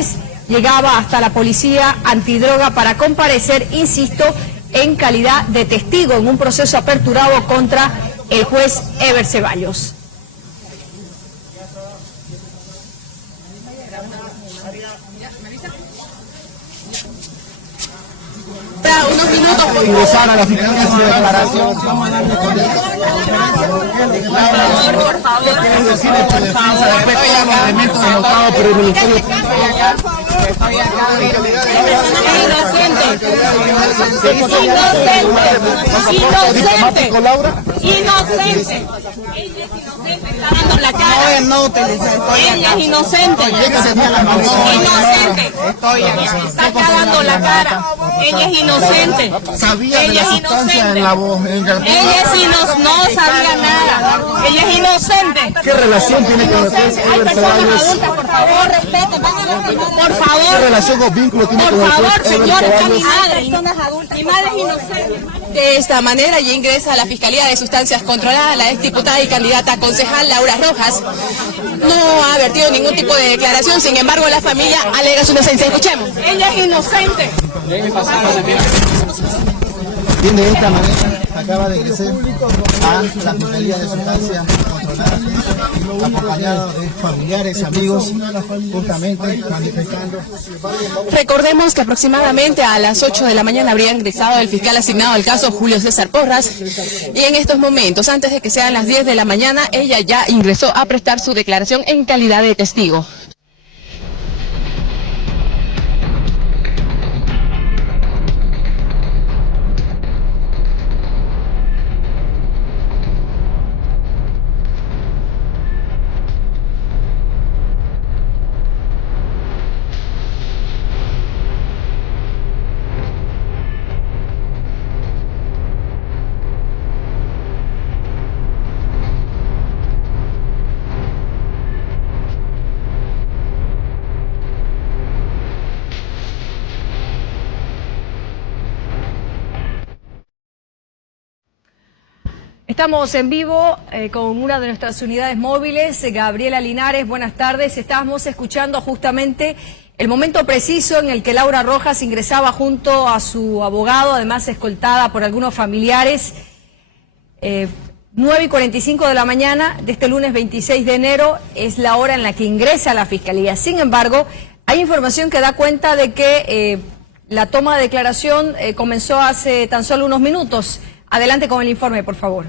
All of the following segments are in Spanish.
González llegaba hasta la policía antidroga para comparecer, insisto, en calidad de testigo en un proceso aperturado contra el juez Eber Ceballos. Unos minutos por ingresar a la fiscalía su declaración. por favor. Elementos denotados por el Ministerio. Inocente. Está dando la cara. Ella es inocente. Inocente. Está acá dando la cara. Ella es inocente. Sabía de la sustancia en la voz. Ella es inocente. No sabía nada. Ella es inocente. ¿Qué relación tiene con el juez Hay Eber personas Ceballos? adultas, por favor, respeten. Por ¿Qué favor. relación o vínculo tiene Por con el favor, juez Eber señor, está Ceballos? mi madre. Mi madre es inocente. De esta manera ya ingresa a la Fiscalía de Sustancias Controladas la exdiputada y candidata a concejal Laura Rojas. No ha vertido ningún tipo de declaración, sin embargo la familia alega su inocencia. Escuchemos. Ella es inocente. Bien, de esta manera acaba de ingresar a la Fiscalía de Sustancias Controladas, acompañado de familiares, amigos, justamente manifestando. Recordemos que aproximadamente a las 8 de la mañana habría ingresado el fiscal asignado al caso, Julio César Porras, y en estos momentos, antes de que sean las 10 de la mañana, ella ya ingresó a prestar su declaración en calidad de testigo. Estamos en vivo con una de nuestras unidades móviles, Gabriela Linares, buenas tardes. Estábamos escuchando justamente el momento preciso en el que Laura Rojas ingresaba junto a su abogado, además escoltada por algunos familiares. 9:45 de la mañana de este lunes 26 de enero es la hora en la que ingresa a la Fiscalía. Sin embargo, hay información que da cuenta de que la toma de declaración comenzó hace tan solo unos minutos. Adelante con el informe, por favor.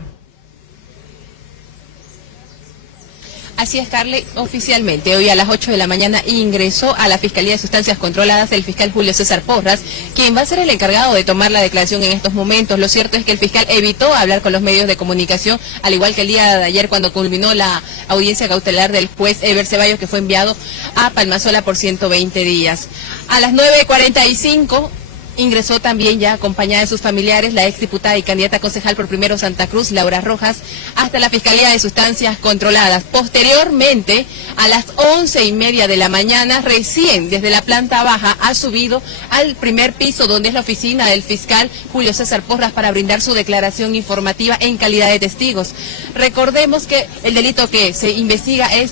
Así es, Carly, oficialmente hoy a las 8 de la mañana ingresó a la Fiscalía de Sustancias Controladas el fiscal Julio César Porras, quien va a ser el encargado de tomar la declaración en estos momentos. Lo cierto es que el fiscal evitó hablar con los medios de comunicación, al igual que el día de ayer cuando culminó la audiencia cautelar del juez Eber Ceballos, que fue enviado a Palmasola por 120 días. A las 9:45... ingresó también ya acompañada de sus familiares la exdiputada y candidata a concejal por Primero Santa Cruz, Laura Rojas, hasta la Fiscalía de Sustancias Controladas. Posteriormente, a las 11:30 de la mañana, recién desde la planta baja ha subido al primer piso, donde es la oficina del fiscal Julio César Porras, para brindar su declaración informativa en calidad de testigos. Recordemos que el delito que se investiga es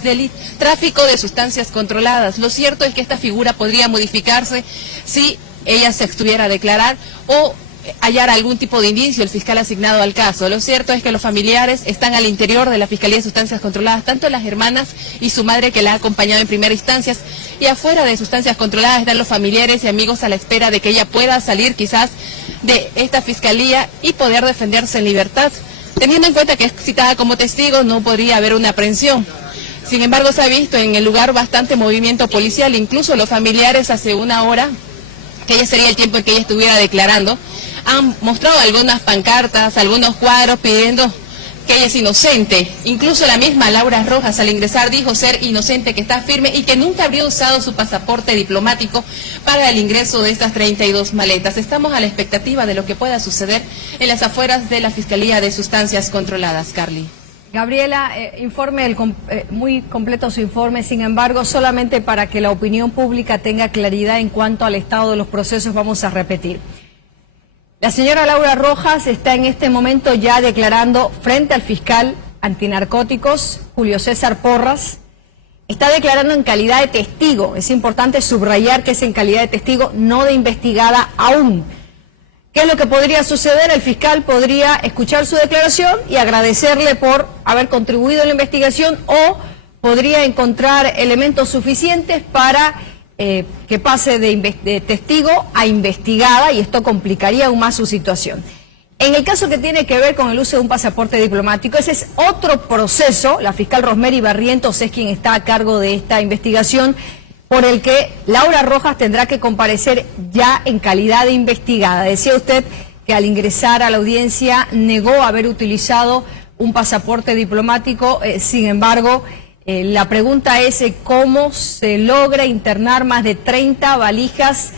tráfico de sustancias controladas. Lo cierto es que esta figura podría modificarse si ella se estuviera a declarar o hallar algún tipo de indicio el fiscal asignado al caso. Lo cierto es que los familiares están al interior de la Fiscalía de Sustancias Controladas, tanto las hermanas y su madre, que la ha acompañado en primera instancia, y afuera de Sustancias Controladas están los familiares y amigos a la espera de que ella pueda salir quizás de esta fiscalía y poder defenderse en libertad. Teniendo en cuenta que es citada como testigo, no podría haber una aprehensión. Sin embargo, se ha visto en el lugar bastante movimiento policial, incluso los familiares hace una hora, que ya sería el tiempo en que ella estuviera declarando, han mostrado algunas pancartas, algunos cuadros pidiendo que ella es inocente. Incluso la misma Laura Rojas al ingresar dijo ser inocente, que está firme y que nunca habría usado su pasaporte diplomático para el ingreso de estas 32 maletas. Estamos a la expectativa de lo que pueda suceder en las afueras de la Fiscalía de Sustancias Controladas, Carly. Gabriela, muy completo su informe, sin embargo, solamente para que la opinión pública tenga claridad en cuanto al estado de los procesos, vamos a repetir. La señora Laura Rojas está en este momento ya declarando frente al fiscal antinarcóticos, Julio César Porras, está declarando en calidad de testigo. Es importante subrayar que es en calidad de testigo, no de investigada aún. ¿Qué es lo que podría suceder? El fiscal podría escuchar su declaración y agradecerle por haber contribuido en la investigación, o podría encontrar elementos suficientes para que pase de testigo a investigada, y esto complicaría aún más su situación. En el caso que tiene que ver con el uso de un pasaporte diplomático, ese es otro proceso. La fiscal Rosemary Barrientos es quien está a cargo de esta investigación, por el que Laura Rojas tendrá que comparecer ya en calidad de investigada. Decía usted que al ingresar a la audiencia negó haber utilizado un pasaporte diplomático. Sin embargo, la pregunta es cómo se logra internar más de 30 valijas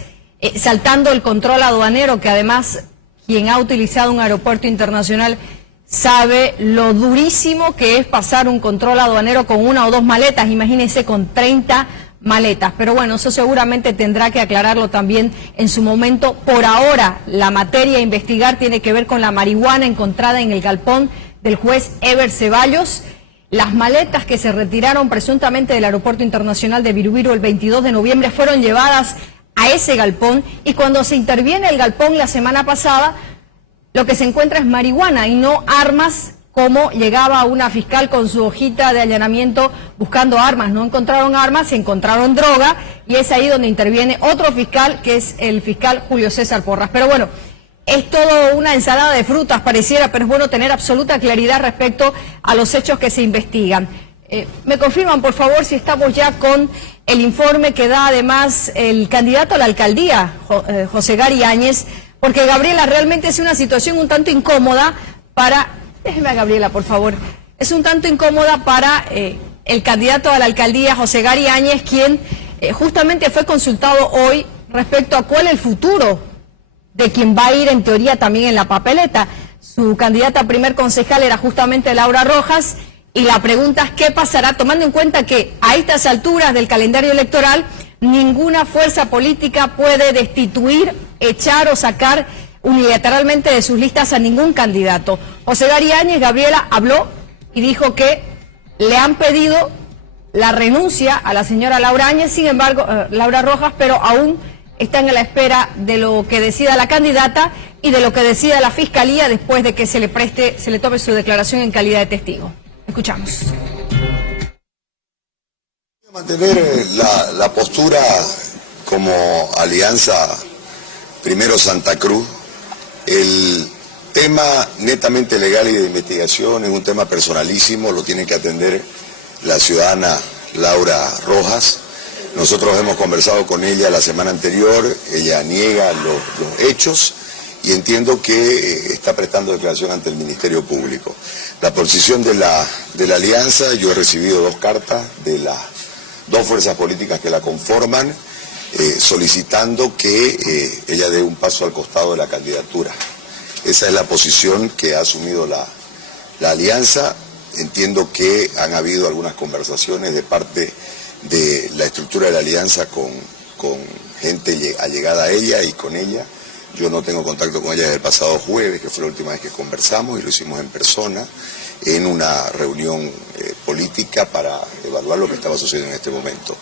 saltando el control aduanero, que además quien ha utilizado un aeropuerto internacional sabe lo durísimo que es pasar un control aduanero con una o dos maletas. Imagínense con 30 maletas. Pero bueno, eso seguramente tendrá que aclararlo también en su momento. Por ahora, la materia a investigar tiene que ver con la marihuana encontrada en el galpón del juez Eber Ceballos. Las maletas que se retiraron presuntamente del aeropuerto internacional de Virubiru el 22 de noviembre fueron llevadas a ese galpón, y cuando se interviene el galpón la semana pasada, lo que se encuentra es marihuana y no armas, como llegaba una fiscal con su hojita de allanamiento buscando armas. No encontraron armas, se encontraron droga, y es ahí donde interviene otro fiscal, que es el fiscal Julio César Porras. Pero bueno, es todo una ensalada de frutas pareciera, pero es bueno tener absoluta claridad respecto a los hechos que se investigan. Me confirman, por favor, si estamos ya con el informe que da además el candidato a la alcaldía, José Gary Áñez, porque Gabriela, realmente es una situación un tanto incómoda para... Déjeme a Gabriela, por favor. Es un tanto incómoda para el candidato a la alcaldía, José Gary Áñez, quien justamente fue consultado hoy respecto a cuál es el futuro de quien va a ir en teoría también en la papeleta. Su candidata a primer concejal era justamente Laura Rojas, y la pregunta es qué pasará, tomando en cuenta que a estas alturas del calendario electoral ninguna fuerza política puede destituir, echar o sacar unilateralmente de sus listas a ningún candidato. José Gary Áñez, Gabriela, habló y dijo que le han pedido la renuncia a la señora Laura Áñez, sin embargo, Laura Rojas, pero aún están a la espera de lo que decida la candidata y de lo que decida la fiscalía después de que se le tome su declaración en calidad de testigo. Escuchamos. Mantener la postura como alianza Primero Santa Cruz. El tema netamente legal y de investigación es un tema personalísimo, lo tiene que atender la ciudadana Laura Rojas. Nosotros hemos conversado con ella la semana anterior, ella niega los hechos y entiendo que está prestando declaración ante el Ministerio Público. La posición de la alianza, yo he recibido 2 cartas de las 2 fuerzas políticas que la conforman, solicitando que ella dé un paso al costado de la candidatura. Esa es la posición que ha asumido la alianza. Entiendo que han habido algunas conversaciones de parte de la estructura de la alianza con gente allegada a ella y con ella. Yo no tengo contacto con ella desde el pasado jueves, que fue la última vez que conversamos, y lo hicimos en persona, en una reunión política para evaluar lo que estaba sucediendo en este momento.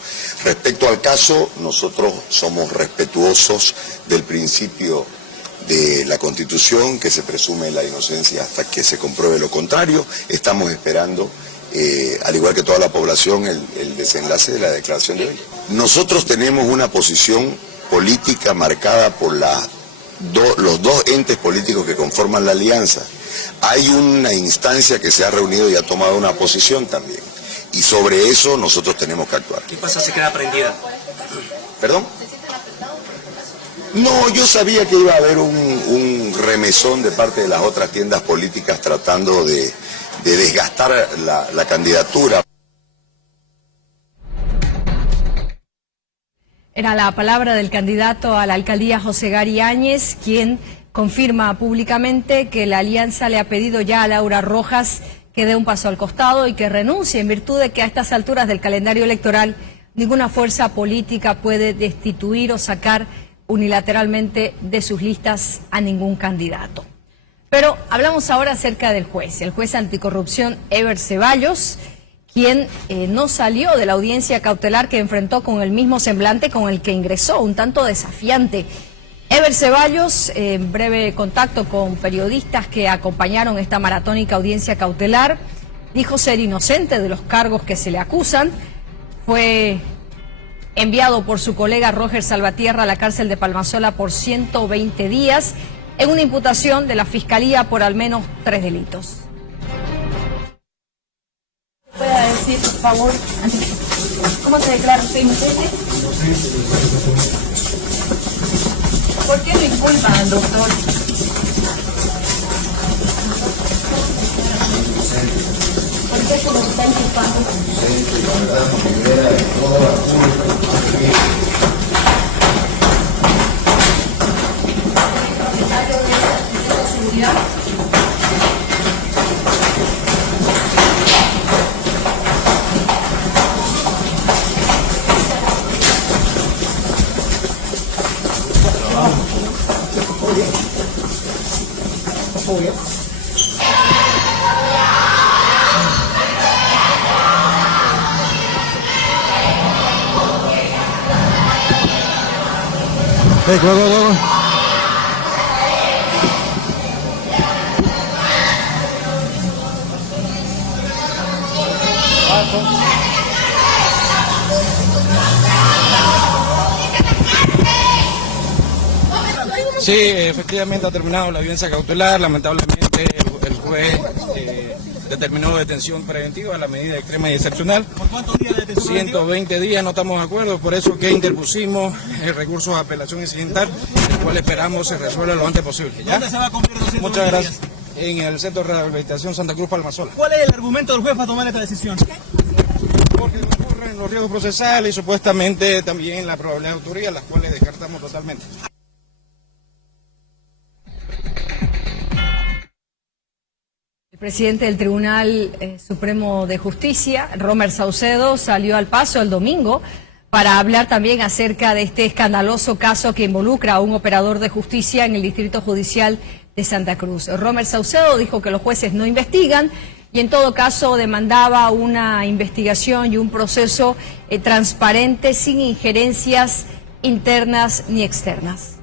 Respecto al caso, nosotros somos respetuosos del principio de la Constitución, que se presume la inocencia hasta que se compruebe lo contrario. Estamos esperando, al igual que toda la población, el desenlace de la declaración de hoy. Nosotros tenemos una posición política marcada por los 2 entes políticos que conforman la alianza. Hay una instancia que se ha reunido y ha tomado una posición también. Y sobre eso nosotros tenemos que actuar. ¿Qué pasa si queda prendida? ¿Perdón? No, yo sabía que iba a haber un remesón de parte de las otras tiendas políticas tratando de desgastar la candidatura. Era la palabra del candidato a la alcaldía José Gary Áñez, quien confirma públicamente que la alianza le ha pedido ya a Laura Rojas que dé un paso al costado y que renuncie, en virtud de que a estas alturas del calendario electoral ninguna fuerza política puede destituir o sacar unilateralmente de sus listas a ningún candidato. Pero hablamos ahora acerca del juez, el juez anticorrupción Eber Ceballos, quien no salió de la audiencia cautelar que enfrentó con el mismo semblante con el que ingresó, un tanto desafiante. Ever Ceballos, en breve contacto con periodistas que acompañaron esta maratónica audiencia cautelar, dijo ser inocente de los cargos que se le acusan. Fue enviado por su colega Roger Salvatierra a la cárcel de Palmasola por 120 días en una imputación de la Fiscalía por al menos 3 delitos. ¿Pueda decir, por favor, cómo se declara usted inocente? ¿Por qué lo inculpan, doctor? ¿Por qué se lo está inculpando? ¿Seguridad? Hey, go. Sí, efectivamente ha terminado la audiencia cautelar. Lamentablemente el juez determinó detención preventiva, la medida extrema y excepcional. ¿Por cuántos días de detención 120 días, no estamos de acuerdo, por eso que interpusimos el recurso de apelación incidental, el cual esperamos se resuelva lo antes posible. ¿Ya? ¿Dónde se va a cumplir 220 Muchas gracias. días? En el Centro de Rehabilitación Santa Cruz Palmasola. ¿Cuál es el argumento del juez para tomar esta decisión? Porque ocurren los riesgos procesales y supuestamente también la probabilidad de autoría, las cuales descartamos totalmente. El presidente del Tribunal Supremo de Justicia, Romer Saucedo, salió al paso el domingo para hablar también acerca de este escandaloso caso que involucra a un operador de justicia en el Distrito Judicial de Santa Cruz. Romer Saucedo dijo que los jueces no investigan y en todo caso demandaba una investigación y un proceso transparente sin injerencias internas ni externas.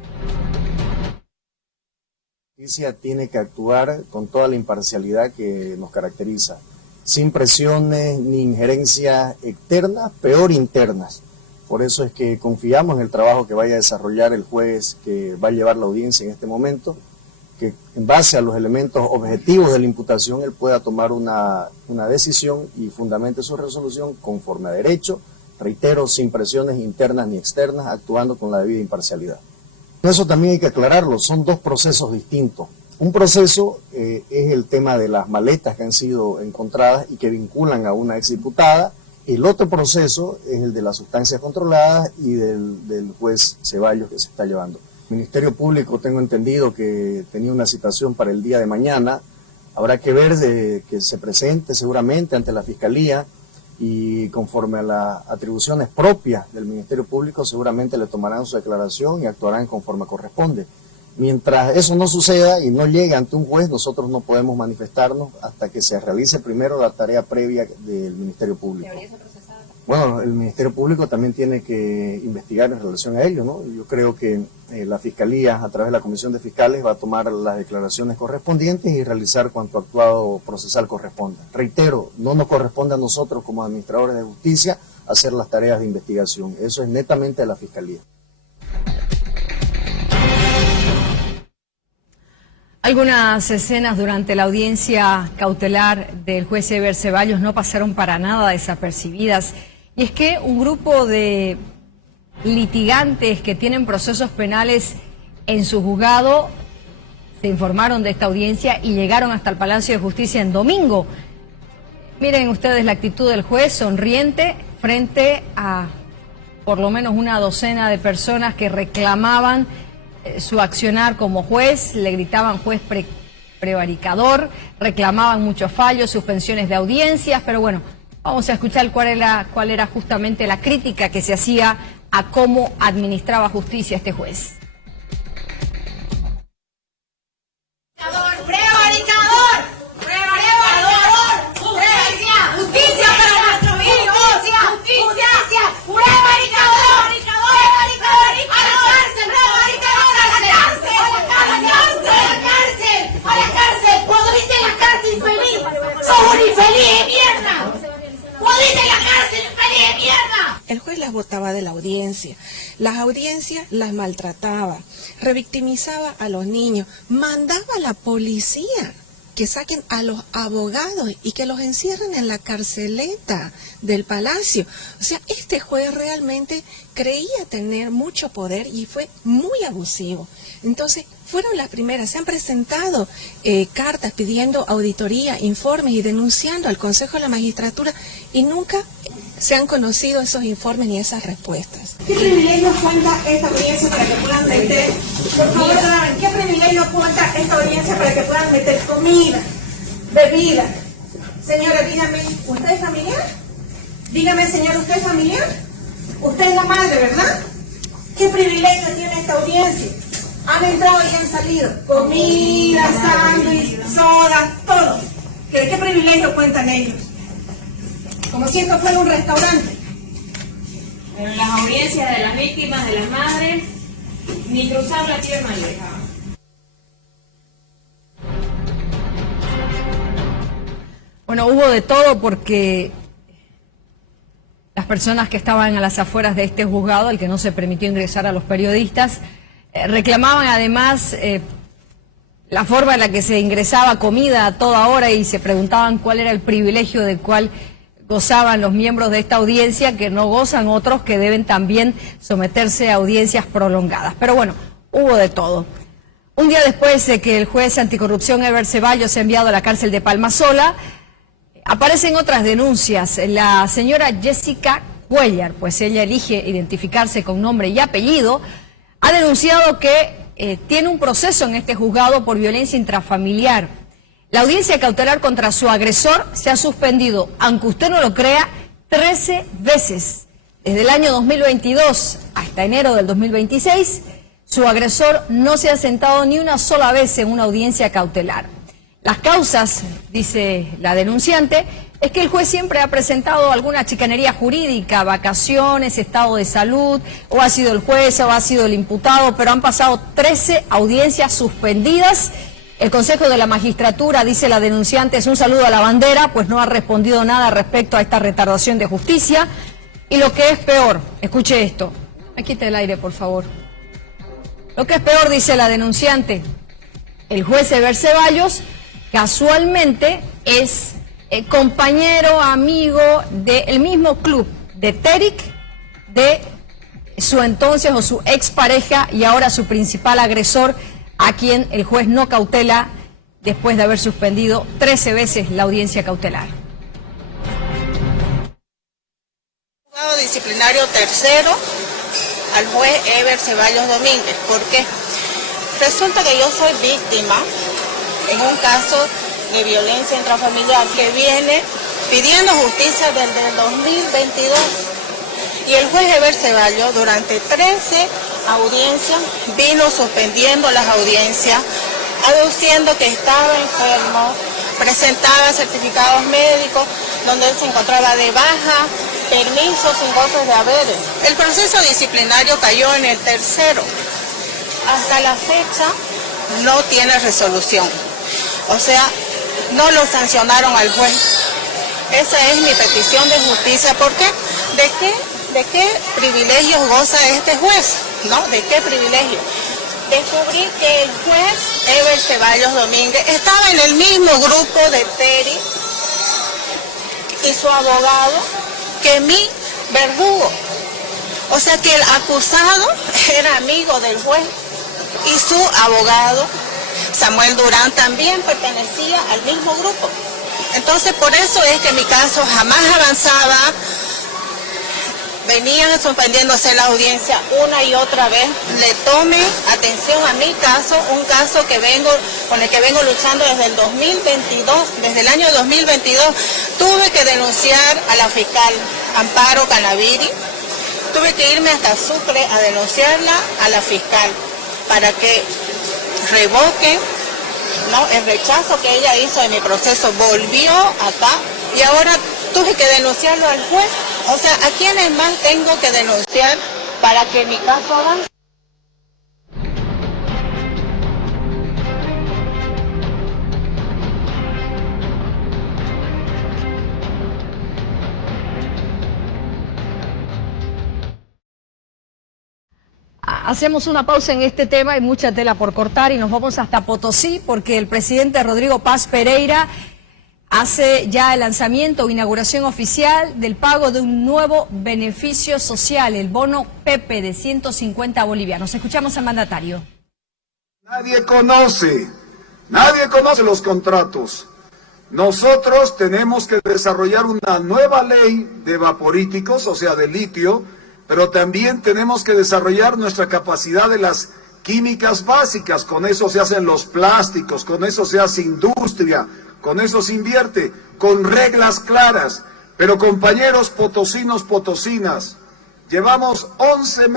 La justicia tiene que actuar con toda la imparcialidad que nos caracteriza, sin presiones ni injerencias externas, peor internas. Por eso es que confiamos en el trabajo que vaya a desarrollar el juez que va a llevar la audiencia en este momento, que en base a los elementos objetivos de la imputación él pueda tomar una decisión y fundamente su resolución conforme a derecho, reitero, sin presiones internas ni externas, actuando con la debida imparcialidad. Eso también hay que aclararlo, son dos procesos distintos. Un proceso es el tema de las maletas que han sido encontradas y que vinculan a una exdiputada. El otro proceso es el de las sustancias controladas y del juez Ceballos que se está llevando. El Ministerio Público, tengo entendido que tenía una citación para el día de mañana. Habrá que ver que se presente seguramente ante la Fiscalía y conforme a las atribuciones propias del Ministerio Público seguramente le tomarán su declaración y actuarán conforme corresponde. Mientras eso no suceda y no llegue ante un juez, nosotros no podemos manifestarnos hasta que se realice primero la tarea previa del Ministerio Público. Bueno, el Ministerio Público también tiene que investigar en relación a ello, ¿no? Yo creo que la Fiscalía, a través de la Comisión de Fiscales, va a tomar las declaraciones correspondientes y realizar cuanto actuado procesal corresponda. Reitero, no nos corresponde a nosotros como administradores de justicia hacer las tareas de investigación. Eso es netamente de la Fiscalía. Algunas escenas durante la audiencia cautelar del juez Ever Ceballos no pasaron para nada desapercibidas. Y es que un grupo de litigantes que tienen procesos penales en su juzgado se informaron de esta audiencia y llegaron hasta el Palacio de Justicia en domingo. Miren ustedes la actitud del juez, sonriente, frente a por lo menos una docena de personas que reclamaban su accionar como juez, le gritaban juez prevaricador, reclamaban muchos fallos, suspensiones de audiencias, pero bueno, vamos a escuchar cuál era justamente la crítica que se hacía a cómo administraba justicia este juez. ¡Prevaricador! ¡Prevaricador! ¡Justicia para sacaba de la audiencia. Las audiencias las maltrataba, revictimizaba a los niños, mandaba a la policía que saquen a los abogados y que los encierren en la carceleta del palacio. O sea, este juez realmente creía tener mucho poder y fue muy abusivo. Entonces, fueron las primeras, se han presentado cartas pidiendo auditoría, informes y denunciando al Consejo de la Magistratura y nunca se han conocido esos informes ni esas respuestas. ¿Qué privilegio cuenta esta audiencia para que puedan meter, por favor, qué privilegio cuenta esta audiencia para que puedan meter comida, bebida? Señora, dígame, ¿usted es familiar? Dígame, señor, ¿usted es familiar? Usted es la madre, ¿verdad? ¿Qué privilegio tiene esta audiencia? Han entrado y han salido. Comida, sándwich, soda, todo. ¿De qué privilegio cuentan ellos? Como si esto fuera un restaurante. En las audiencias de las víctimas, de las madres, ni cruzar la pierna les dejaban. Bueno, hubo de todo porque las personas que estaban a las afueras de este juzgado, el que no se permitió ingresar a los periodistas, reclamaban además la forma en la que se ingresaba comida a toda hora y se preguntaban cuál era el privilegio del cual gozaban los miembros de esta audiencia, que no gozan otros que deben también someterse a audiencias prolongadas. Pero bueno, hubo de todo. Un día después de que el juez anticorrupción Eber Ceballos se ha enviado a la cárcel de Palmasola, aparecen otras denuncias. La señora Jessica Cuellar, pues ella elige identificarse con nombre y apellido, ha denunciado que tiene un proceso en este juzgado por violencia intrafamiliar. La audiencia cautelar contra su agresor se ha suspendido, aunque usted no lo crea, 13 veces. Desde el año 2022 hasta enero del 2026, su agresor no se ha sentado ni una sola vez en una audiencia cautelar. Las causas, dice la denunciante, es que el juez siempre ha presentado alguna chicanería jurídica, vacaciones, estado de salud, o ha sido el juez o ha sido el imputado, pero han pasado 13 audiencias suspendidas. El Consejo de la Magistratura, dice la denunciante, es un saludo a la bandera, pues no ha respondido nada respecto a esta retardación de justicia. Y lo que es peor, escuche esto, me quite el aire, por favor. Lo que es peor, dice la denunciante, el juez Eber Ceballos casualmente es compañero, amigo del mismo club de Terik, de su entonces o su expareja y ahora su principal agresor, a quien el juez no cautela después de haber suspendido 13 veces la audiencia cautelar. Juzgado disciplinario tercero al juez Eber Ceballos Domínguez. ¿Por qué? Resulta que yo soy víctima en un caso de violencia intrafamiliar que viene pidiendo justicia desde el 2022. Y el juez Eber Ceballos durante 13 audiencias vino suspendiendo las audiencias, aduciendo que estaba enfermo, presentaba certificados médicos donde él se encontraba de baja, permisos sin goces de haberes. El proceso disciplinario cayó en el tercero. Hasta la fecha no tiene resolución. O sea, no lo sancionaron al juez. Esa es mi petición de justicia. ¿Por qué? ¿De qué privilegios goza este juez? ¿No? ¿De qué privilegio? Descubrí que el juez Eber Ceballos Domínguez estaba en el mismo grupo de Terik y su abogado que mi verdugo. O sea que el acusado era amigo del juez y su abogado, Samuel Durán, también pertenecía al mismo grupo. Entonces por eso es que mi caso jamás avanzaba. Venían suspendiéndose la audiencia una y otra vez. Le tome atención a mi caso, un caso con el que vengo luchando desde el 2022, desde el año 2022. Tuve que denunciar a la fiscal Amparo Canaviri, tuve que irme hasta Sucre a denunciarla a la fiscal para que revoque, ¿no?, el rechazo que ella hizo de mi proceso. Volvió acá y ahora tuve que denunciarlo al juez. O sea, ¿a quiénes más tengo que denunciar para que mi caso avance? Hacemos una pausa en este tema, hay mucha tela por cortar y nos vamos hasta Potosí porque el presidente Rodrigo Paz Pereira hace ya el lanzamiento o inauguración oficial del pago de un nuevo beneficio social, el bono Pepe de 150 bolivianos. Escuchamos al mandatario. Nadie conoce los contratos. Nosotros tenemos que desarrollar una nueva ley de vaporíticos, o sea, de litio, pero también tenemos que desarrollar nuestra capacidad de las químicas básicas. Con eso se hacen los plásticos, con eso se hace industria, con eso se invierte, con reglas claras. Pero compañeros potosinos, potosinas, llevamos 11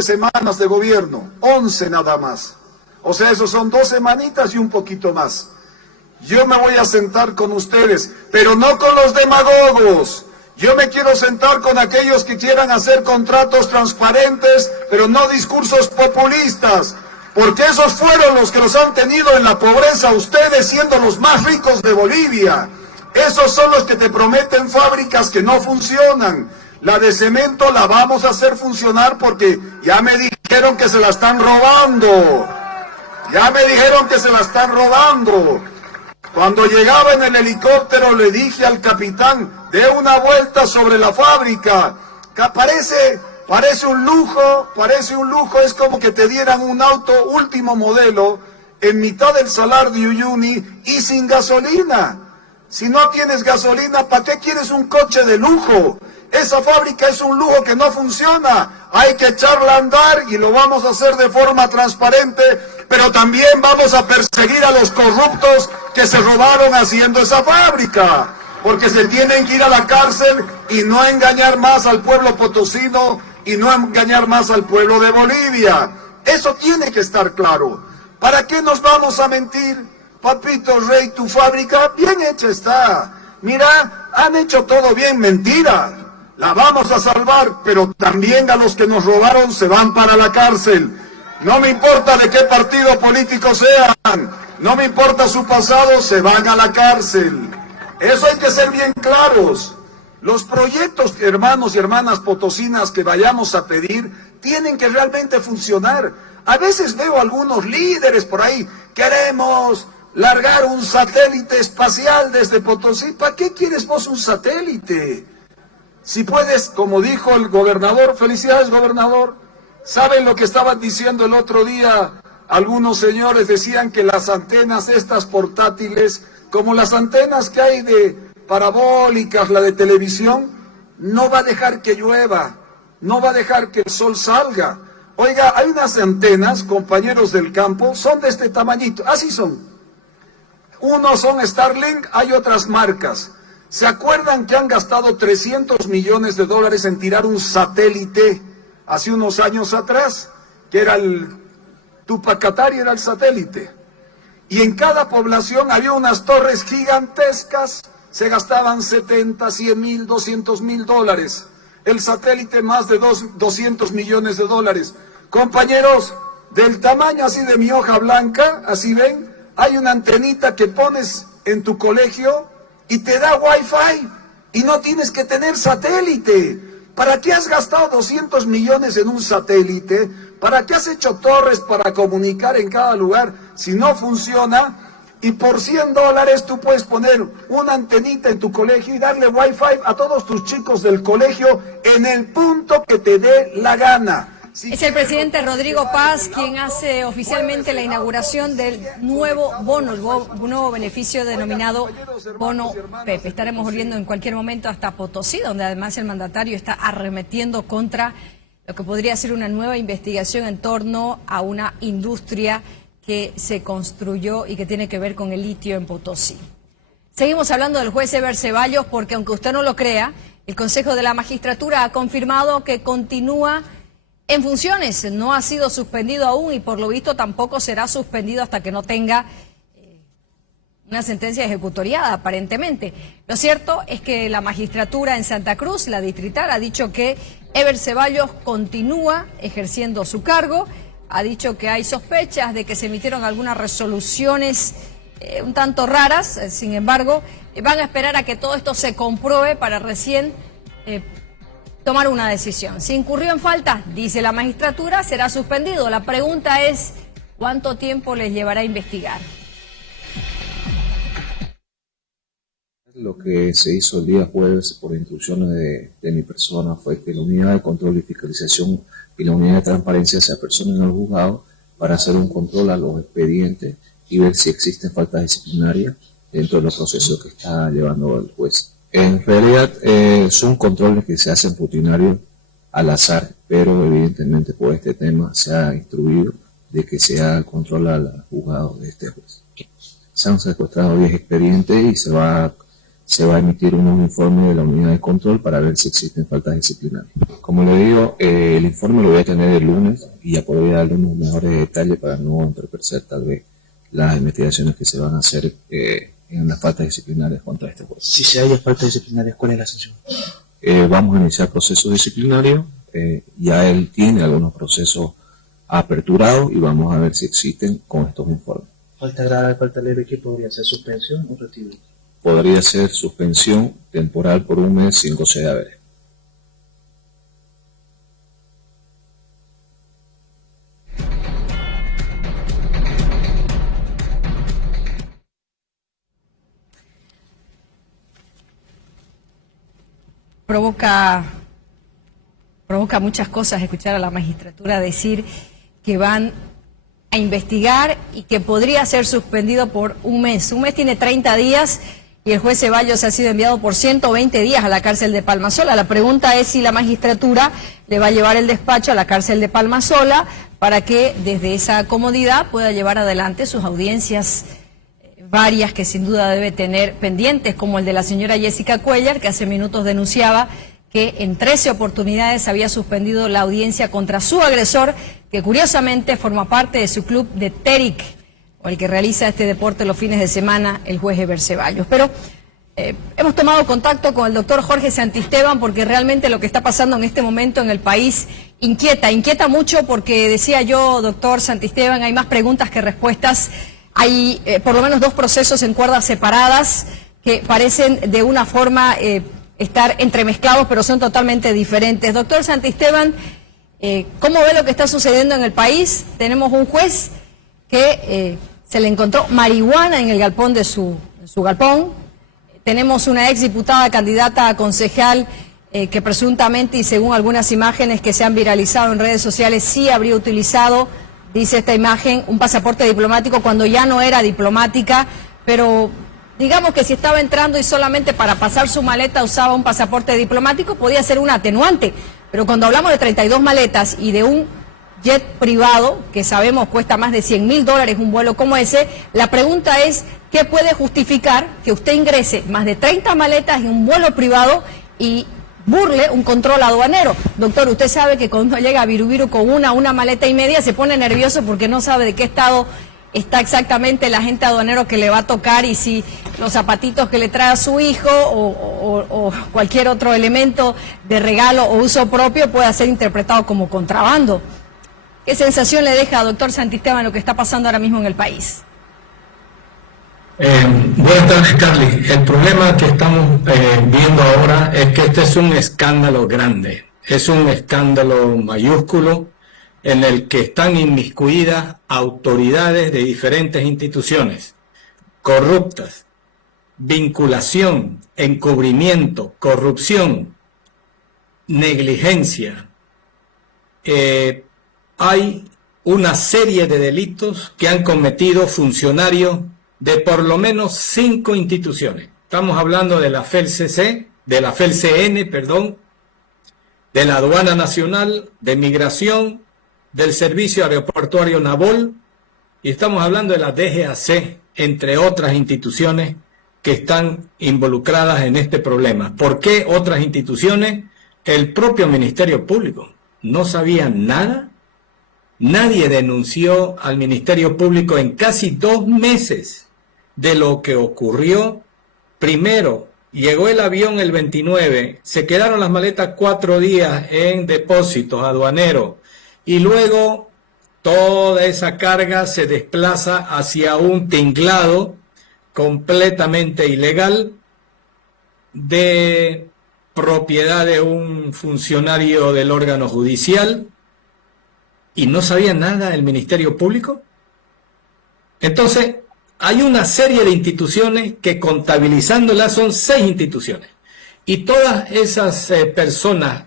semanas de gobierno, 11 nada más. O sea, eso son 2 semanitas y un poquito más. Yo me voy a sentar con ustedes, pero no con los demagogos. Yo me quiero sentar con aquellos que quieran hacer contratos transparentes, pero no discursos populistas. Porque esos fueron los que los han tenido en la pobreza, ustedes siendo los más ricos de Bolivia. Esos son los que te prometen fábricas que no funcionan. La de cemento la vamos a hacer funcionar porque ya me dijeron que se la están robando. Ya me dijeron que se la están robando. Cuando llegaba en el helicóptero le dije al capitán, dé una vuelta sobre la fábrica, que parece un lujo, es como que te dieran un auto último modelo en mitad del Salar de Uyuni y sin gasolina. Si no tienes gasolina, ¿para qué quieres un coche de lujo? Esa fábrica es un lujo que no funciona. Hay que echarla a andar y lo vamos a hacer de forma transparente, pero también vamos a perseguir a los corruptos que se robaron haciendo esa fábrica, porque se tienen que ir a la cárcel y no engañar más al pueblo potosino y no engañar más al pueblo de Bolivia. Eso tiene que estar claro. ¿Para qué nos vamos a mentir? Papito Rey, tu fábrica bien hecha está. Mira, han hecho todo bien, mentira. La vamos a salvar, pero también a los que nos robaron se van para la cárcel. No me importa de qué partido político sean, no me importa su pasado, se van a la cárcel. Eso hay que ser bien claros. Los proyectos, hermanos y hermanas potosinas, que vayamos a pedir, tienen que realmente funcionar. A veces veo algunos líderes por ahí, queremos largar un satélite espacial desde Potosí. ¿Para qué quieres vos un satélite? Si puedes, como dijo el gobernador, felicidades gobernador, ¿saben lo que estaban diciendo el otro día? Algunos señores decían que las antenas estas portátiles, como las antenas que hay de parabólicas, la de televisión, no va a dejar que llueva, no va a dejar que el sol salga. Oiga, hay unas antenas, compañeros del campo, son de este tamañito, así son. Unos son Starlink, hay otras marcas. ¿Se acuerdan que han gastado 300 millones de dólares en tirar un satélite hace unos años atrás? Que era el Tupacatari, era el satélite. Y en cada población había unas torres gigantescas, se gastaban 70, 100 mil, 200 mil dólares. El satélite más de 200 millones de dólares. Compañeros, del tamaño así de mi hoja blanca, así ven, hay una antenita que pones en tu colegio y te da Wi-Fi y no tienes que tener satélite. ¿Para qué has gastado 200 millones en un satélite? ¿Para qué has hecho torres para comunicar en cada lugar si no funciona? Y por 100 dólares tú puedes poner una antenita en tu colegio y darle Wi-Fi a todos tus chicos del colegio en el punto que te dé la gana. Es el presidente Rodrigo Paz quien hace oficialmente la inauguración del nuevo bono, el nuevo beneficio denominado bono Pepe. Estaremos volviendo en cualquier momento hasta Potosí, donde además el mandatario está arremetiendo contra lo que podría ser una nueva investigación en torno a una industria que se construyó y que tiene que ver con el litio en Potosí. Seguimos hablando del juez Eber Ceballos porque, aunque usted no lo crea, el Consejo de la Magistratura ha confirmado que continúa en funciones, no ha sido suspendido aún y por lo visto tampoco será suspendido hasta que no tenga una sentencia ejecutoriada, aparentemente. Lo cierto es que la magistratura en Santa Cruz, la distrital, ha dicho que Eber Ceballos continúa ejerciendo su cargo, ha dicho que hay sospechas de que se emitieron algunas resoluciones un tanto raras, sin embargo, van a esperar a que todo esto se compruebe para recién tomar una decisión. Si incurrió en falta, dice la magistratura, será suspendido. La pregunta es, ¿cuánto tiempo les llevará a investigar? Lo que se hizo el día jueves por instrucciones de mi persona fue que la unidad de control y fiscalización y la unidad de transparencia se apersonen al juzgado para hacer un control a los expedientes y ver si existen faltas disciplinarias dentro de los procesos que está llevando el juez. En realidad son controles que se hacen rutinarios al azar, pero evidentemente por este tema se ha instruido de que se haga control al juzgado de este juez. Se han secuestrado 10 expedientes y se va a emitir un informe de la unidad de control para ver si existen faltas disciplinarias. Como le digo, el informe lo voy a tener el lunes y ya podría darle unos mejores detalles para no entorpecer tal vez las investigaciones que se van a hacer en las faltas disciplinarias contra este juez. Si se haya faltas disciplinarias, ¿cuál es la sanción? Vamos a iniciar procesos disciplinarios, ya él tiene algunos procesos aperturados y vamos a ver si existen con estos informes. Falta grave, falta leve, ¿qué podría ser? ¿Suspensión o retiro? Podría ser suspensión temporal por un mes sin goce de haberes. Provoca muchas cosas escuchar a la magistratura decir que van a investigar y que podría ser suspendido por un mes. Un mes tiene 30 días y el juez Ceballos ha sido enviado por 120 días a la cárcel de Palmasola. La pregunta es si la magistratura le va a llevar el despacho a la cárcel de Palmasola para que desde esa comodidad pueda llevar adelante sus audiencias varias que sin duda debe tener pendientes, como el de la señora Jessica Cuellar, que hace minutos denunciaba que en 13 oportunidades había suspendido la audiencia contra su agresor, que curiosamente forma parte de su club de Terik, o el que realiza este deporte los fines de semana, el juez Eber Ceballos. Pero hemos tomado contacto con el doctor Jorge Santisteban porque realmente lo que está pasando en este momento en el país inquieta mucho, porque decía yo, doctor Santisteban, hay más preguntas que respuestas. Hay por lo menos 2 procesos en cuerdas separadas que parecen de una forma estar entremezclados, pero son totalmente diferentes. Doctor Santisteban, ¿cómo ve lo que está sucediendo en el país? Tenemos un juez que se le encontró marihuana en el galpón de su galpón. Tenemos una exdiputada candidata a concejal que presuntamente, y según algunas imágenes que se han viralizado en redes sociales, sí habría utilizado, dice esta imagen, un pasaporte diplomático cuando ya no era diplomática, pero digamos que si estaba entrando y solamente para pasar su maleta usaba un pasaporte diplomático, podía ser un atenuante. Pero cuando hablamos de 32 maletas y de un jet privado, que sabemos cuesta más de $100.000 un vuelo como ese, la pregunta es, ¿qué puede justificar que usted ingrese más de 30 maletas en un vuelo privado y burle un control aduanero? Doctor, usted sabe que cuando llega a Virubiru con una maleta y media se pone nervioso porque no sabe de qué estado está exactamente el agente aduanero que le va a tocar y si los zapatitos que le trae a su hijo o cualquier otro elemento de regalo o uso propio pueda ser interpretado como contrabando. ¿Qué sensación le deja, doctor Santisteban, lo que está pasando ahora mismo en el país? Buenas tardes, Carly. El problema que estamos viendo ahora es que este es un escándalo grande, es un escándalo mayúsculo en el que están inmiscuidas autoridades de diferentes instituciones, corruptas, vinculación, encubrimiento, corrupción, negligencia. Hay una serie de delitos que han cometido funcionarios de por lo menos 5 instituciones. Estamos hablando de la FELCC, de la FELCN, perdón, de la Aduana Nacional, de Migración, del Servicio Aeroportuario Navol, y estamos hablando de la DGAC, entre otras instituciones que están involucradas en este problema. ¿Por qué otras instituciones? El propio Ministerio Público no sabía nada. Nadie denunció al Ministerio Público en casi 2 meses de lo que ocurrió. Primero, llegó el avión el 29, se quedaron las maletas 4 días en depósitos aduaneros y luego toda esa carga se desplaza hacia un tinglado completamente ilegal de propiedad de un funcionario del órgano judicial y no sabía nada el Ministerio Público. Entonces, hay una serie de instituciones que contabilizándolas son 6 instituciones. Y todas esas personas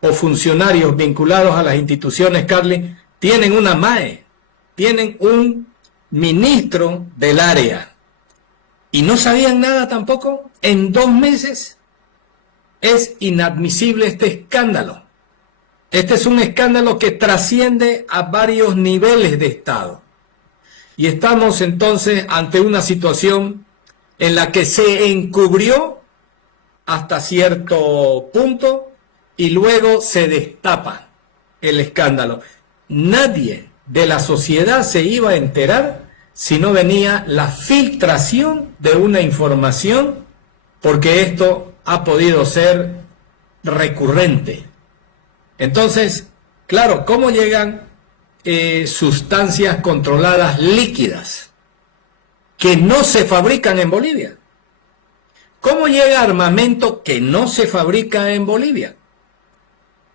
o funcionarios vinculados a las instituciones, Carly, tienen una MAE, tienen un ministro del área. Y no sabían nada tampoco. En 2 meses es inadmisible este escándalo. Este es un escándalo que trasciende a varios niveles de Estado. Y estamos entonces ante una situación en la que se encubrió hasta cierto punto y luego se destapa el escándalo. Nadie de la sociedad se iba a enterar si no venía la filtración de una información, porque esto ha podido ser recurrente. Entonces, claro, ¿cómo llegan sustancias controladas líquidas que no se fabrican en Bolivia? ¿Cómo llega armamento que no se fabrica en Bolivia?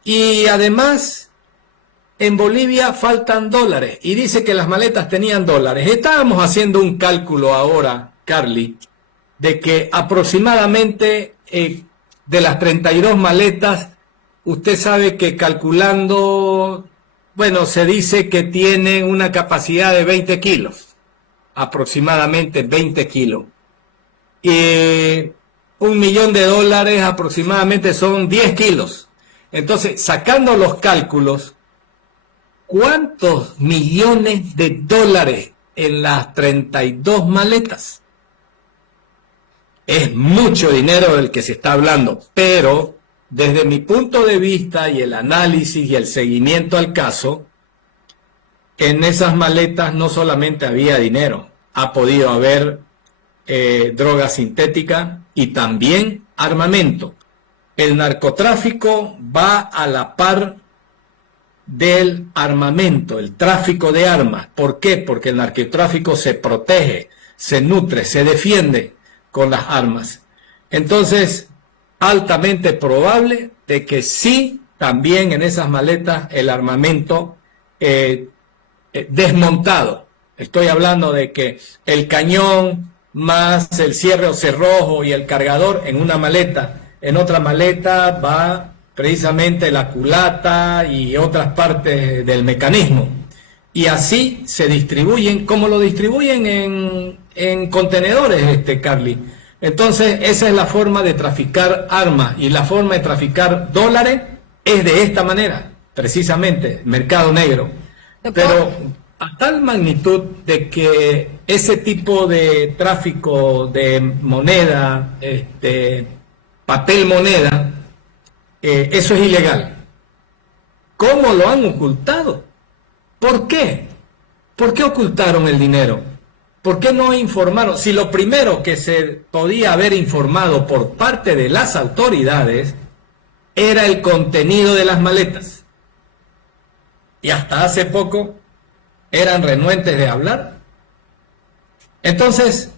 Y además, en Bolivia faltan dólares, y dice que las maletas tenían dólares. Estábamos haciendo un cálculo ahora, Carly, de que aproximadamente de las 32 maletas, usted sabe que calculando, bueno, se dice que tienen una capacidad de 20 kilos, aproximadamente 20 kilos. Y $1.000.000 aproximadamente son 10 kilos. Entonces, sacando los cálculos, ¿cuántos millones de dólares en las 32 maletas? Es mucho dinero del que se está hablando, pero desde mi punto de vista y el análisis y el seguimiento al caso, en esas maletas no solamente había dinero, ha podido haber droga sintética y también armamento. El narcotráfico va a la par del armamento, el tráfico de armas. ¿Por qué? Porque el narcotráfico se protege, se nutre, se defiende con las armas. Entonces, altamente probable de que sí, también en esas maletas el armamento desmontado. Estoy hablando de que el cañón más el cierre o cerrojo y el cargador en una maleta. En otra maleta va precisamente la culata y otras partes del mecanismo. Y así se distribuyen, como lo distribuyen en contenedores, Carly. Entonces, esa es la forma de traficar armas, y la forma de traficar dólares es de esta manera, precisamente, mercado negro. Pero a tal magnitud de que ese tipo de tráfico de moneda, papel moneda, eso es ilegal. ¿Cómo lo han ocultado? ¿Por qué? ¿Por qué ocultaron el dinero? ¿Por qué no informaron? Si lo primero que se podía haber informado por parte de las autoridades era el contenido de las maletas. Y hasta hace poco eran renuentes de hablar. Entonces,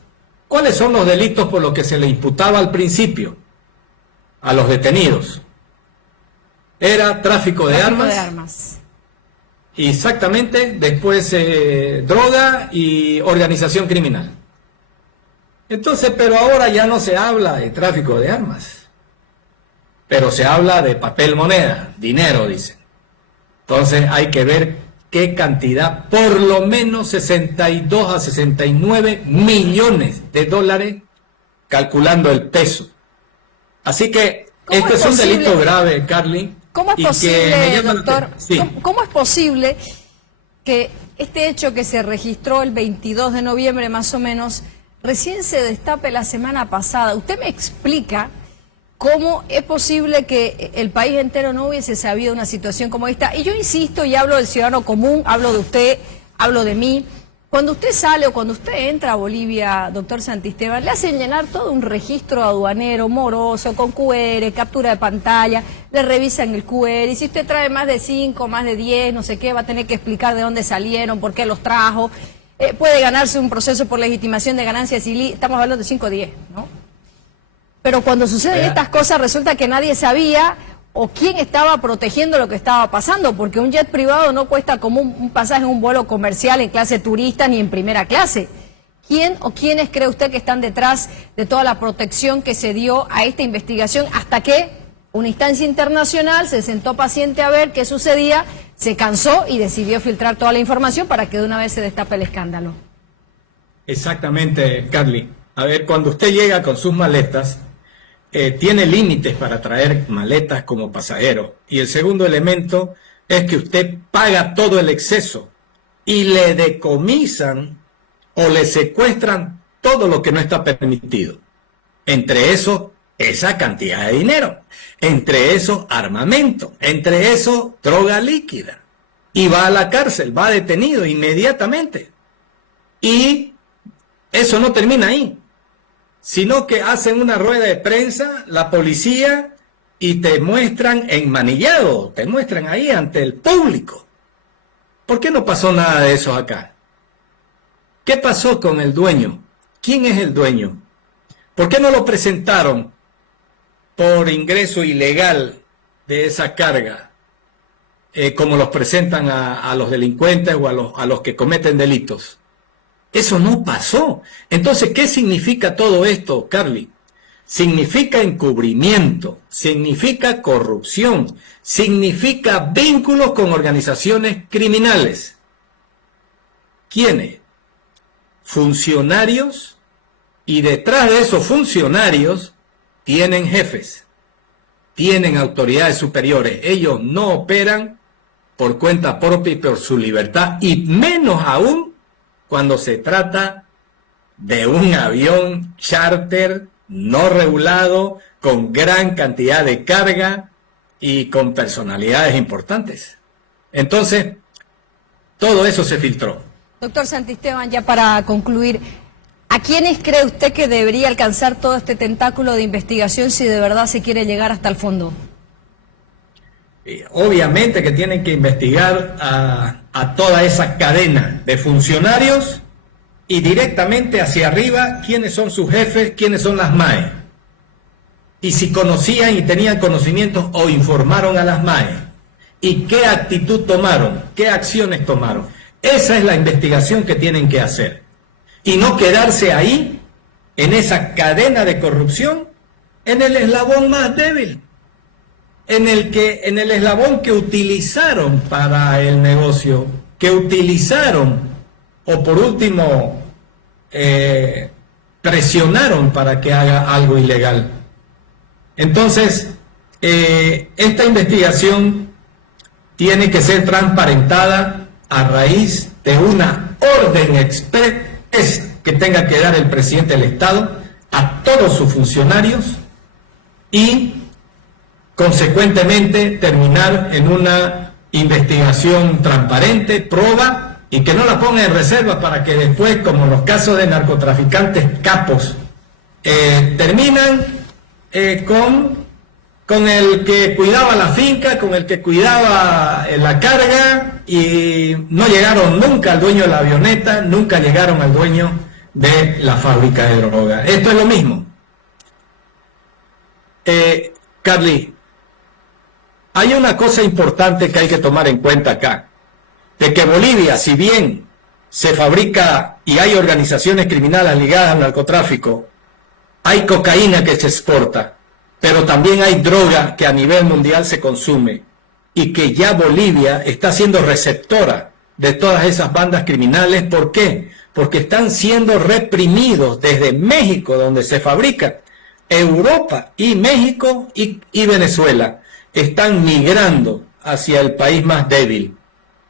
¿cuáles son los delitos por los que se le imputaba al principio a los detenidos? Era tráfico de armas. Exactamente, después droga y organización criminal. Entonces, pero ahora ya no se habla de tráfico de armas, pero se habla de papel moneda, dinero, dicen. Entonces hay que ver qué cantidad, por lo menos 62 a 69 millones de dólares, calculando el peso. Así que esto es un delito grave, Carly. ¿Cómo es posible, doctor? Sí. ¿Cómo es posible que este hecho que se registró el 22 de noviembre más o menos, recién se destape la semana pasada? Usted me explica cómo es posible que el país entero no hubiese sabido una situación como esta. Y yo insisto y hablo del ciudadano común, hablo de usted, hablo de mí. Cuando usted sale o cuando usted entra a Bolivia, doctor Santisteban, le hacen llenar todo un registro aduanero moroso, con QR, captura de pantalla, le revisan el QR, y si usted trae más de 5, más de 10, no sé qué, va a tener que explicar de dónde salieron, por qué los trajo, puede ganarse un proceso por legitimación de ganancias ilícitas, estamos hablando de 5 o 10, ¿no? Pero cuando suceden Real. estas cosas resulta que nadie sabía o quién estaba protegiendo lo que estaba pasando, porque un jet privado no cuesta como un pasaje en un vuelo comercial en clase turista ni en primera clase. ¿Quién o quiénes cree usted que están detrás de toda la protección que se dio a esta investigación hasta que una instancia internacional se sentó paciente a ver qué sucedía, se cansó y decidió filtrar toda la información para que de una vez se destape el escándalo? Exactamente, Carly. A ver, cuando usted llega con sus maletas, tiene límites para traer maletas como pasajero. Y el segundo elemento es que usted paga todo el exceso y le decomisan o le secuestran todo lo que no está permitido. Entre eso, esa cantidad de dinero. Entre eso, armamento. Entre eso, droga líquida. Y va a la cárcel, va detenido inmediatamente. Y eso no termina ahí, sino que hacen una rueda de prensa, la policía, y te muestran enmanillado, te muestran ahí ante el público. ¿Por qué no pasó nada de eso acá? ¿Qué pasó con el dueño? ¿Quién es el dueño? ¿Por qué no lo presentaron por ingreso ilegal de esa carga, como los presentan a los delincuentes o a los que cometen delitos? Eso no pasó. Entonces, ¿qué significa todo esto, Carly? Significa encubrimiento, significa corrupción, significa vínculos con organizaciones criminales. ¿Quiénes? Funcionarios, y detrás de esos funcionarios tienen jefes, tienen autoridades superiores. Ellos no operan por cuenta propia y por su libertad, y menos aún cuando se trata de un avión charter no regulado, con gran cantidad de carga y con personalidades importantes. Entonces, todo eso se filtró. Doctor Santisteban, ya para concluir, ¿a quiénes cree usted que debería alcanzar todo este tentáculo de investigación si de verdad se quiere llegar hasta el fondo? Obviamente que tienen que investigar a toda esa cadena de funcionarios y directamente hacia arriba quiénes son sus jefes, quiénes son las MAE. Y si conocían y tenían conocimientos o informaron a las MAE. Y qué actitud tomaron, qué acciones tomaron. Esa es la investigación que tienen que hacer. Y no quedarse ahí, en esa cadena de corrupción, en el eslabón más débil. En el eslabón que utilizaron para el negocio, que utilizaron, o por último, presionaron para que haga algo ilegal. Entonces, esta investigación tiene que ser transparentada a raíz de una orden express que tenga que dar el presidente del Estado a todos sus funcionarios y consecuentemente terminar en una investigación transparente, proba, y que no la ponga en reserva para que después, como en los casos de narcotraficantes capos, terminan con el que cuidaba la finca, con el que cuidaba la carga, y no llegaron nunca al dueño de la avioneta, nunca llegaron al dueño de la fábrica de droga. Esto es lo mismo. Carly, hay una cosa importante que hay que tomar en cuenta acá, de que Bolivia, si bien se fabrica y hay organizaciones criminales ligadas al narcotráfico, hay cocaína que se exporta, pero también hay droga que a nivel mundial se consume, y que ya Bolivia está siendo receptora de todas esas bandas criminales. ¿Por qué? Porque están siendo reprimidos desde México, donde se fabrica, Europa y México y Venezuela. Están migrando hacia el país más débil.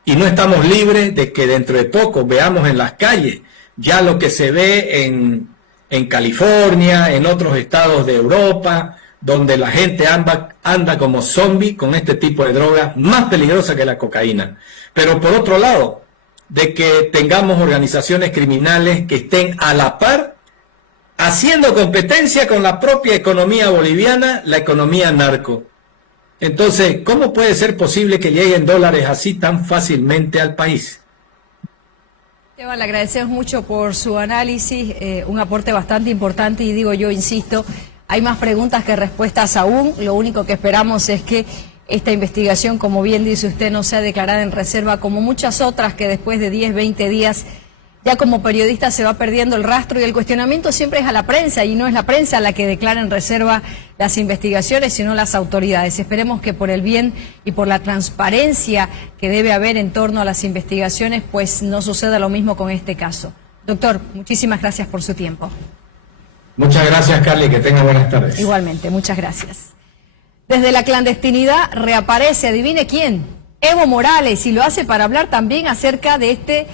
Y no estamos libres de que dentro de poco veamos en las calles ya lo que se ve en California, en otros estados de Europa, donde la gente anda como zombie con este tipo de droga, más peligrosa que la cocaína. Pero por otro lado, de que tengamos organizaciones criminales que estén a la par, haciendo competencia con la propia economía boliviana, la economía narco. Entonces, ¿cómo puede ser posible que lleguen dólares así tan fácilmente al país? Esteban, le agradecemos mucho por su análisis, un aporte bastante importante, y digo yo, insisto, Hay más preguntas que respuestas aún. Lo único que esperamos es que esta investigación, como bien dice usted, no sea declarada en reserva como muchas otras que después de 10, 20 días ya como periodista se va perdiendo el rastro, y el cuestionamiento siempre es a la prensa, y no es la prensa la que declara en reserva las investigaciones, sino las autoridades. Esperemos que por el bien y por la transparencia que debe haber en torno a las investigaciones, pues no suceda lo mismo con este caso. Doctor, muchísimas gracias por su tiempo. Muchas gracias, Carly, que tenga buenas tardes. Igualmente, muchas gracias. Desde la clandestinidad reaparece, adivine quién, Evo Morales, y lo hace para hablar también acerca de este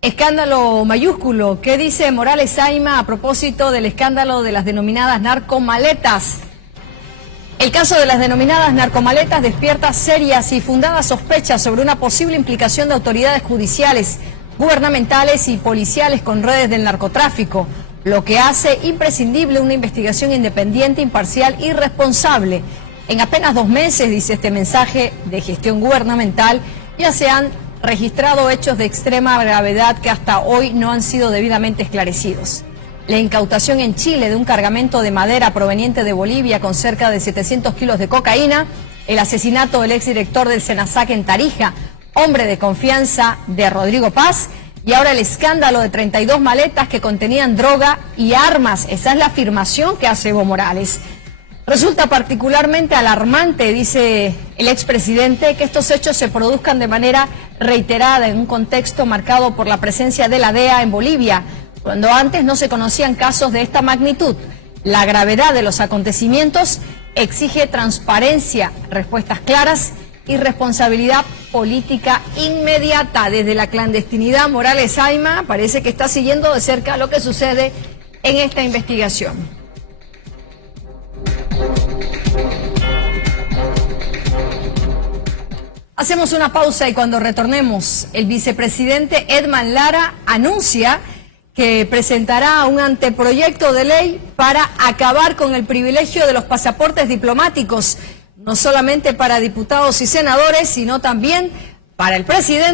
escándalo mayúsculo. ¿Qué dice Morales Saima a propósito del escándalo de las denominadas narcomaletas? El caso de las denominadas narcomaletas despierta serias y fundadas sospechas sobre una posible implicación de autoridades judiciales, gubernamentales y policiales con redes del narcotráfico, lo que hace imprescindible una investigación independiente, imparcial y responsable. En apenas 2 meses, dice este mensaje de gestión gubernamental, ya se han registrado hechos de extrema gravedad que hasta hoy no han sido debidamente esclarecidos. La incautación en Chile de un cargamento de madera proveniente de Bolivia con cerca de 700 kilos de cocaína, el asesinato del exdirector del Senasac en Tarija, hombre de confianza de Rodrigo Paz, y ahora el escándalo de 32 maletas que contenían droga y armas. Esa es la afirmación que hace Evo Morales. Resulta particularmente alarmante, dice el expresidente, que estos hechos se produzcan de manera reiterada en un contexto marcado por la presencia de la DEA en Bolivia, cuando antes no se conocían casos de esta magnitud. La gravedad de los acontecimientos exige transparencia, respuestas claras y responsabilidad política inmediata. Desde la clandestinidad, Morales Saima parece que está siguiendo de cerca lo que sucede en esta investigación. Hacemos una pausa y cuando retornemos, el vicepresidente Edman Lara anuncia que presentará un anteproyecto de ley para acabar con el privilegio de los pasaportes diplomáticos, no solamente para diputados y senadores, sino también para el presidente.